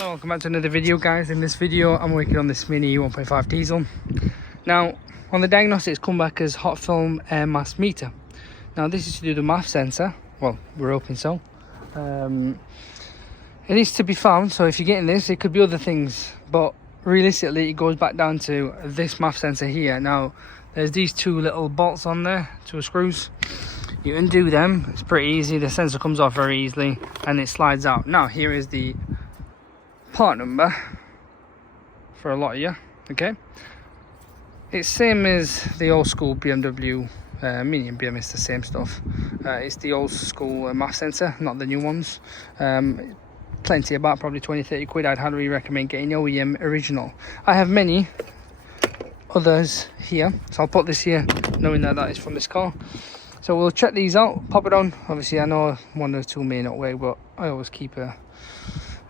Hello, welcome back to another video, guys. In this video I'm working on this Mini 1.5 diesel. Now on the diagnostic, it's come back as hot film air mass meter. Now this is to do the MAF sensor. Well, we're hoping so. It is to be found, so if you're getting this, it could be other things, but realistically it goes back down to this MAF sensor here. Now there's these two little bolts on there, two screws. You undo them, it's pretty easy. The sensor comes off very easily and it slides out. Now here is the part number for a lot of you. Okay, it's same as the old school BMW Mini and BMW. It's the same stuff. It's the old school MAF sensor, not the new ones. Plenty, about probably 20-30 quid. I'd highly recommend getting OEM original. I have many others here, so I'll put this here knowing that that is from this car. So we'll check these out, pop it on. Obviously I know one or two may not work, but I always keep a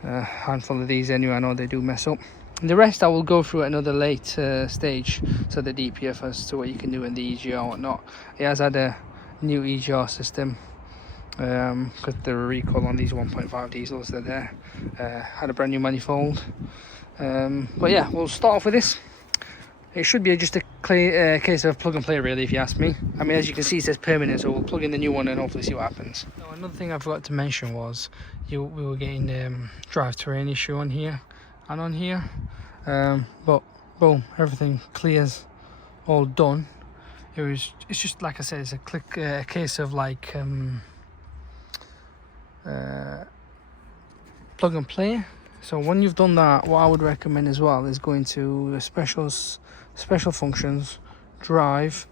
handful of these anyway. I know they do mess up. The rest I will go through at another late stage, so the DPF as to what you can do in the EGR and whatnot. It has had a new EGR system because there were a recall on these 1.5 diesels that had a brand new manifold. But yeah, we'll start off with this. It should be just a case of plug and play, really, if you ask me. I mean, as you can see, it says permanent, so we'll plug in the new one and hopefully see what happens. Now, another thing I forgot to mention was we were getting drivetrain issue on here and on here, but boom, everything clears, all done. It's just like I said, it's a case of like plug and play. So when you've done that, what I would recommend as well is going to special functions, drive,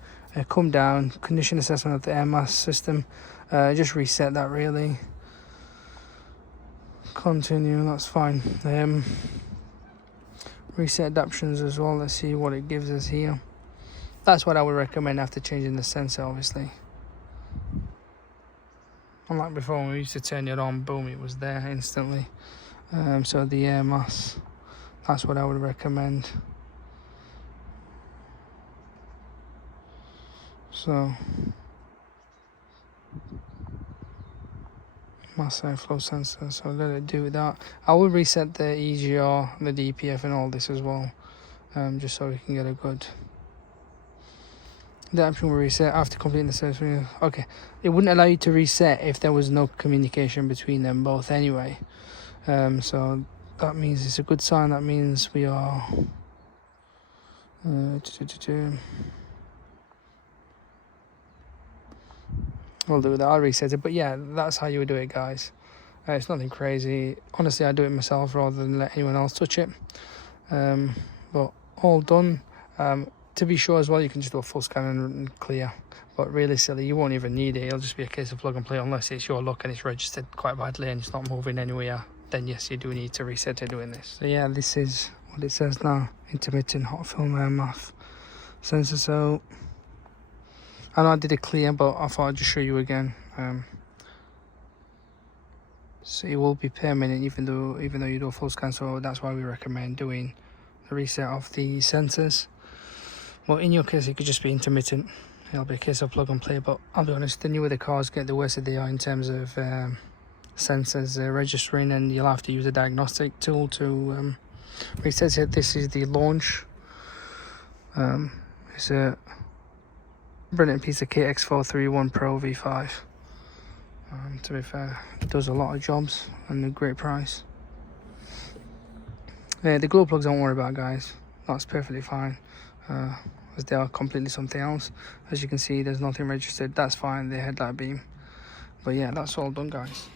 come down, condition assessment of the air mass system, just reset that really, continue, that's fine. Reset adaptions as well, let's see what it gives us here. That's what I would recommend after changing the sensor, obviously. Unlike before, when we used to turn it on, boom, it was there instantly. So the air mass, that's what I would recommend. So mass airflow sensor, so let it do that. I will reset the EGR, the DPF and all this as well, just so we can get a good adaptation. Will reset after completing the service. Okay, it wouldn't allow you to reset if there was no communication between them both anyway. So that means it's a good sign. That means we are we'll do that. I'll reset it, but yeah, that's how you would do it, guys. It's nothing crazy. Honestly, I do it myself rather than let anyone else touch it. But all done. To be sure as well, you can just do a full scan and clear, but realistically you won't even need it. It'll just be a case of plug and play, unless it's your luck and it's registered quite badly and it's not moving anywhere. Then yes, you do need to reset it doing this. So yeah, this is what it says now: intermittent hot film air MAF sensor. So I know I did it clear, but I thought I'd just show you again. So it will be permanent even though you do a full scan. So that's why we recommend doing the reset of the sensors. Well, in your case, it could just be intermittent. It'll be a case of plug and play. But I'll be honest, the newer the cars get, the worse they are in terms of sensors registering, and you'll have to use a diagnostic tool to reset it. This is the launch. It's a brilliant piece of kit, X431 Pro V5. To be fair, it does a lot of jobs and a great price. The glow plugs, don't worry about, guys. That's perfectly fine, as they are completely something else. As you can see, there's nothing registered. That's fine, the headlight beam. But yeah, that's all done, guys.